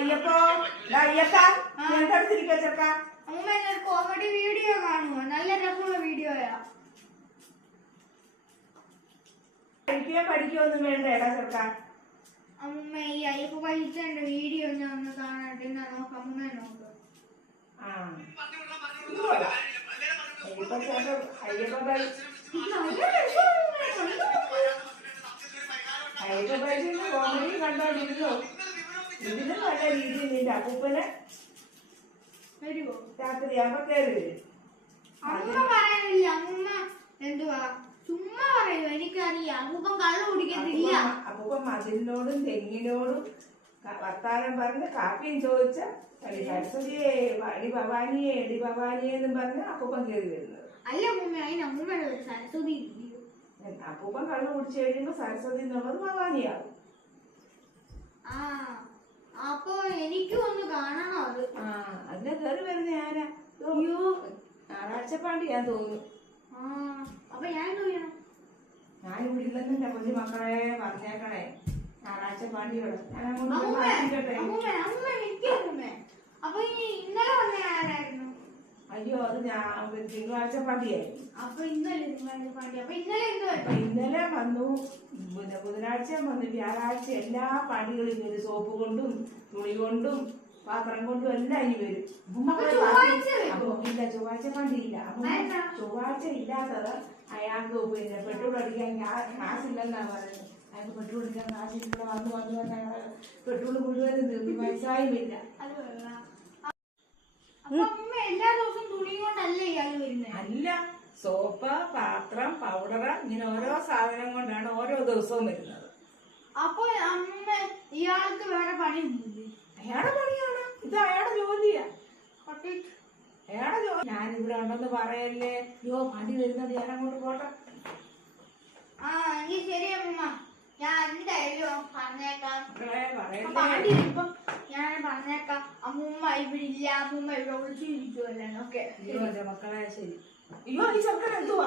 അയ്യപ്പോ അയ്യക്ക എന്തെടുത്തിരിക്കോ ചെക്ക? അമ്മ എന്നൊരു കോമഡി വീഡിയോ കാണുമോ? നല്ല രസമുള്ള വീഡിയോയാ. പഠിക്കൊന്നും വേണ്ട ഏടാ ചെക്ക. അമ്മ ഈ അയ്യപ്പ പൈസന്റെ വീഡിയോ ഞാൻ ഒന്ന് കാണട്ടെ. എന്നാ നോക്ക് അമ്മ നോക്ക്. അയ്യപ്പ പൈസന്റെ കോമഡി കണ്ടോണ്ടിരുന്നോ? ഇതിന് നല്ല രീതിയിൽ നിന്റെ അപ്പൂപ്പനെ വരുവോ? രാത്രിയാകുമ്പോ കയറി വരും. അമ്മ പറയുന്നില്ല. അമ്മ എന്തുവാ ചുമ്മാ പറയുമോ? എനിക്കറിയാം. അപ്പൂപ്പൻ കള്ളു കുടിക്കത്തില്ല. അപ്പൂപ്പൻ മതിലിനോടും തെങ്ങിനോടും വർത്താനം പറഞ്ഞ് കാപ്പിയും ചോദിച്ച സരസ്വതിയെ അടി ഭവാനിയെ എടി ഭവാനിയെ എന്നും പറഞ്ഞ് അപ്പൂപ്പൻ കയറി വരുന്നത്. അല്ല അമ്മൂമ്മ, അതിന് അമ്മൂമ്മയുടെ ഒരു സരസ്വതി. അപ്പൂപ്പൻ കള്ളു കുടിച്ചു കഴിയുമ്പോ സരസ്വതി എന്നുള്ളത് ഭവാനിയാവും. ആ അപ്പൊ എനിക്കും ഒന്ന് കാണണം അത്. അതിനെ കയറി വരുന്ന ആരാ? ഞായറാഴ്ചപ്പാണ്ടിയാ തോന്നുന്നു. അപ്പൊ ഞാൻ എന്ത് ചെയ്യണം? ഞാൻ ഇവിടെ ഇല്ലെന്നെ കുഞ്ഞു മക്കളെ പറഞ്ഞേക്കണേ. ഞായറാഴ്ച പാണ്ടിയോട് ഞാൻ അപ്പൊ ഇന്നലെ വന്ന ആരായിരുന്നു? അയ്യോ അത് ഞാൻ തിങ്കളാഴ്ച പാണ്ടിയായിരുന്നു. അപ്പൊ ഇന്നലെ തിങ്കളാഴ്ച പാണ്ടി. അപ്പൊ ഇന്നലെ വന്നു, ബുധനാഴ്ച വന്നു, വ്യാഴാഴ്ച എല്ലാ പാണ്ടികളും വരും. സോപ്പ് കൊണ്ടും തുണി കൊണ്ടും പാത്രം കൊണ്ടും എല്ലാം ഇനി വരും. ഇല്ല ചൊവ്വാഴ്ച പാണ്ടിയില്ല. അപ്പൊ ചൊവ്വാഴ്ച ഇല്ലാത്തത് അയാൾക്ക് പിന്നെ പെട്രോൾ അടിക്കാൻ കാശില്ലെന്നാ പറയുന്നത്. അയാൾക്ക് പെട്രോൾ അടിക്കാൻ കാശില്ല. വന്ന് വന്ന് വന്ന് പെട്രോൾ മുഴുവനും തീർന്നു, പൈസയുമില്ല. എല്ലാ ദിവസവും തുണി കൊണ്ടല്ലേ ഇയാൾ വരുന്നത്? അല്ല, സോപ്പ്, പാത്രം, പൗഡർ, ഇങ്ങനെ ഓരോ സാധനം കൊണ്ടാണ് ഓരോ ദിവസവും വരുന്നത്. അപ്പൊ അമ്മ ഇയാൾക്ക് വേറെ പണിയൊന്നുമില്ലേ? അയാളുടെ പണിയാണ് ഇത്, അയാളുടെ ജോലിയാ. അയാളുടെ ജോലി. ഞാനിവിടെ ഉണ്ടെന്ന് പറയല്ലേ. പണി വരുന്നത് ഞാൻ അങ്ങോട്ട് പോട്ടെ. എങ്കിൽ ശരി അമ്മ, ഞാൻ എന്തായാലും പറഞ്ഞേക്കാം. ഞാൻ പറഞ്ഞേക്കാം. അമ്മൂമ്മ ഇവിടെ ഇല്ല, അമ്മൂമ്മ ഇവിടെ ഒളിച്ചിരിക്കുമല്ലോ. ഓക്കെ മക്കളെ ശരി. അയ്യോ ഈ ചെറുക്കൻ എന്തുവാ?